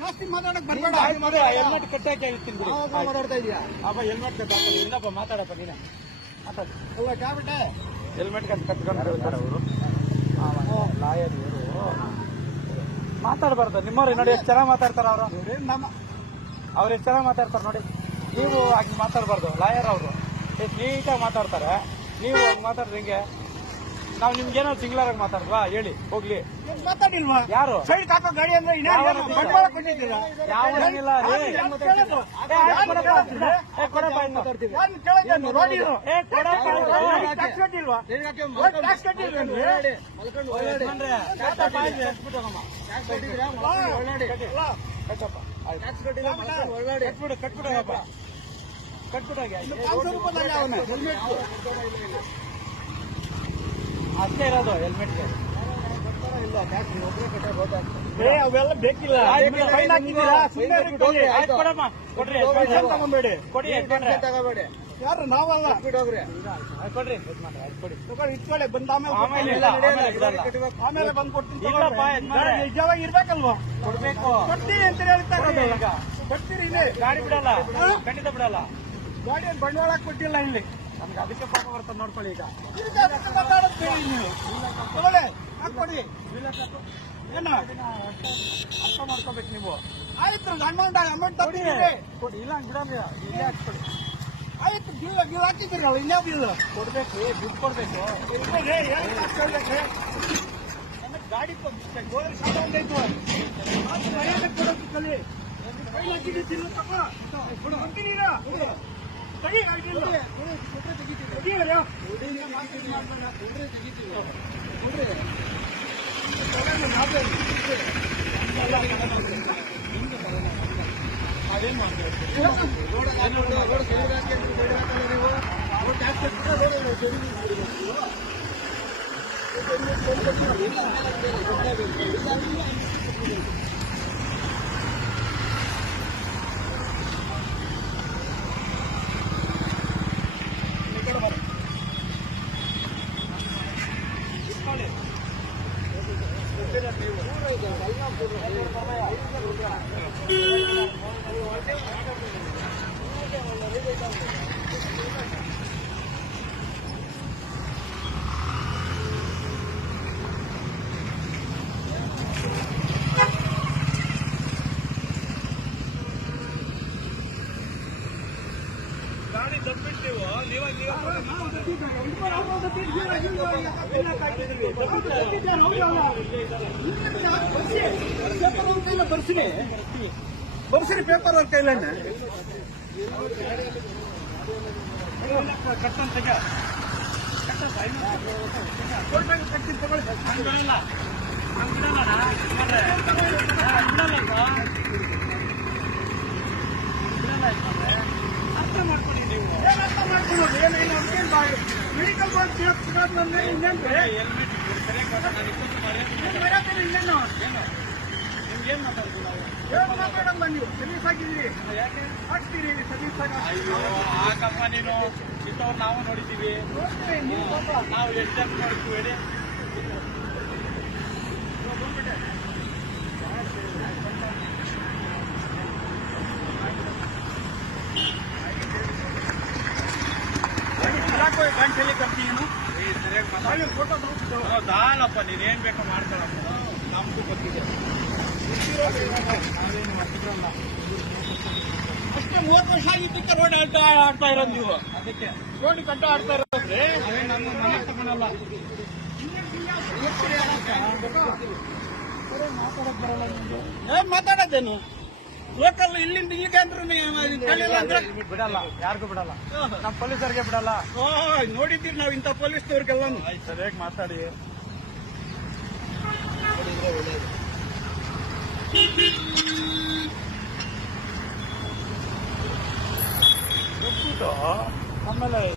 ಜಾಸ್ತಿ ಮಾತಾಡಕ್ ಬರ್ಬೇಡ. ಹೆಲ್ಮೆಟ್ ಕಟ್ಟಾಕಿ ಹೇಳ್ತೀನಿ ಮಾತಾಡ್ತಾ ಇದೀಯಾ. ಅಪ್ಪ ಹೆಲ್ಮೆಟ್ ಕಟ್ಟಾಕ ಇನ್ನಪ್ಪ ಮಾತಾಡಪ್ಪ ನೀನೆ ಮಾತಾಡ. ಹೆಲ್ಮೆಟ್ ಕಟ್ಕೊಂಡು ಹೇಳ್ತಾರೆ ಅವರು ಲಾಯರ್ ಇವರು ಮಾತಾಡಬಾರ್ದು. ನಿಮ್ಮವ್ರು ನೋಡಿ ಎಷ್ಟು ಚೆನ್ನಾಗಿ ಮಾತಾಡ್ತಾರ ಅವರು. ಅವ್ರು ಎಷ್ಟು ಚೆನ್ನಾಗಿ ಮಾತಾಡ್ತಾರೆ ನೋಡಿ. ನೀವು ಹಾಗೆ ಮಾತಾಡಬಾರ್ದು. ಲಾಯರ್ ಅವರು ಎಷ್ಟು ನೀಟಾಗಿ ಮಾತಾಡ್ತಾರೆ. ನೀವು ಮಾತಾಡ್ರಿ ಹಿಂಗೆ. ನಾವು ನಿಮ್ಗೇನೋ ಸಿಂಗ್ಲರಾಗಿ ಮಾತಾಡ್ವಾ ಹೇಳಿ ಹೋಗ್ಲಿ. ಮಾತಾಡಿಲ್ವಾ ಯಾರು ಸೈಡ್ ಹಾಕೋ ಗಾಡಿ ಅಂದ್ರೆ ಅಷ್ಟೇ ಇರೋದು ಹೆಲ್ಮೆಟ್ಗೆ. ಅವೆಲ್ಲ ಬೇಕಿಲ್ಲ. ತಗೊಂಬೇಡಿ ಕೊಡಿ. ಯಾರು ನಾವಲ್ಲ ಕೊಡ್ರಿ ಇಟ್ಕೊಳ್ಳಿ ಬಂದ ಆಮೇಲೆ ಬಂದ್ ಕೊಡ್ತೀನಿ. ನಿಜವಾಗಿ ಇರ್ಬೇಕಲ್ವಾ ಕೊಡ್ಬೇಕು. ಕೊಡ್ತೀನಿ ಅಂತ ಹೇಳ್ತಾರೆ. ಈಗ ಕೊಡ್ತೀರಿ ಇಲ್ಲಿ ಗಾಡಿ ಬಿಡಲ್ಲ. ಖಂಡಿತ ಬಿಡಲ್ಲ. ಗಾಡಿ ಬಂಡವಾಳ ಕೊಟ್ಟಿಲ್ಲ ಇಲ್ಲಿ. ನಮ್ಗೆ ಅದಕ್ಕೆ ಪಾಪ ಬರ್ತದೆ ನೋಡ್ಕೊಳ್ಳಿ. ಈಗ ಹಾಕೊಡಿ ಏನ ಅರ್ಥ ಮಾಡ್ಕೋಬೇಕು ನೀವು. ಆಯ್ತು ಅಮೌಂಟ್ ಕೊಡಿ. ಇಲ್ಲ ಬಿಡಂಗ ಇಲ್ಲೇ ಹಾಕ್ಕೊಡಿ. ಆಯ್ತು ಬಿಲ್ ಹಾಕಿದ್ದೀರಲ್ಲ ಇನ್ಯಾವ ಬಿಲ್ ಕೊಡ್ಬೇಕು. ದುಡ್ಡು ಕೊಡ್ಬೇಕು. ಗಾಡಿ ಸಾಕಾಯ್ತು ಕಲಿ ಕೈ ಹಾಕಿದ್ದೀರ ಅದೇನ್ ಮಾಡ್ತೀವಿ. ಗಾಡಿ ತಪ್ಪಿಟ್ಟು ಬರ್ಸಿರಿ ಪೇಪರ್ ಅವ್ರ ಕೈಲ ಕಟ್ಟಂತ ಕಟ್ತೀನಿ ತಗೊಳ್ಳಿ. ಅರ್ಥ ಮಾಡ್ಕೊಳ್ಳಿ ನೀವು. ಅರ್ಥ ಮಾಡ್ಕೊಳ್ಳೋದು ಮೆಡಿಕಲ್ ಬೋರ್ಡ್ ಇನ್ನೇನು ನಿಮ್ಗೇನ್ ಮಾತಾಡ್ತೀವಿ ನಾವು ಮಾತಾಡಲ್ಲ. ನೀವು ಸರ್ವಿಸ್ ಹಾಕಿದ್ದೀರಿ ಹಾಕ್ತೀರಿ ಸರ್ವಿಸ್ ಹಾಕಪ್ಪ. ನೀನು ಇಂಥವ್ರು ನಾವು ನೋಡಿದ್ದೀವಿ. ನಾವು ಎಷ್ಟು ಜನ ನೋಡ್ತೀವಿ ಹೇಳಿ. ಗಂಟೆಲಿ ಕರ್ತೀನಿ ಫೋಟೋ ದಾಳಪ್ಪ. ನೀನೇನ್ ಬೇಕೋ ಮಾಡ್ಕೊಳಪ್ಪ. ನಮಗೂ ಗೊತ್ತಿದೆ ಅಷ್ಟೇ. 30 ವರ್ಷ ಆಗಿದ್ದಕ್ಕೆ ರೋಡ್ ಆಡ್ತಾ ಇರೋದು ನೀವು. ಅದಕ್ಕೆ ರೋಡ್ ಕಟ್ಟ ಆಡ್ತಾ ಇರೋದ್ರಿ. ನಮ್ಮ ಮನೆ ತಗೊಳಲ್ಲ. ಮಾತಾಡಕ್ ಬರಲ್ಲ ನಿಮ್ಗೆ. ಏನ್ ಮಾತಾಡೋದೇನು ಲೋಕಲ್ ಇಲ್ಲಿಂದ ಇಲ್ಲಿಗೆ ಅಂದ್ರೆ ಬಿಡಲ್ಲ. ಯಾರಿಗೂ ಬಿಡಲ್ಲ. ನಮ್ಮ ಪೊಲೀಸರಿಗೆ ಬಿಡಲ್ಲ. ನೋಡಿದ್ದೀರಿ ನಾವು ಇಂಥ ಪೊಲೀಸ್ನವ್ರಿಗೆಲ್ಲ. ಸರಿಯಾಗಿ ಮಾತಾಡಿ. ಆಮೇಲೆ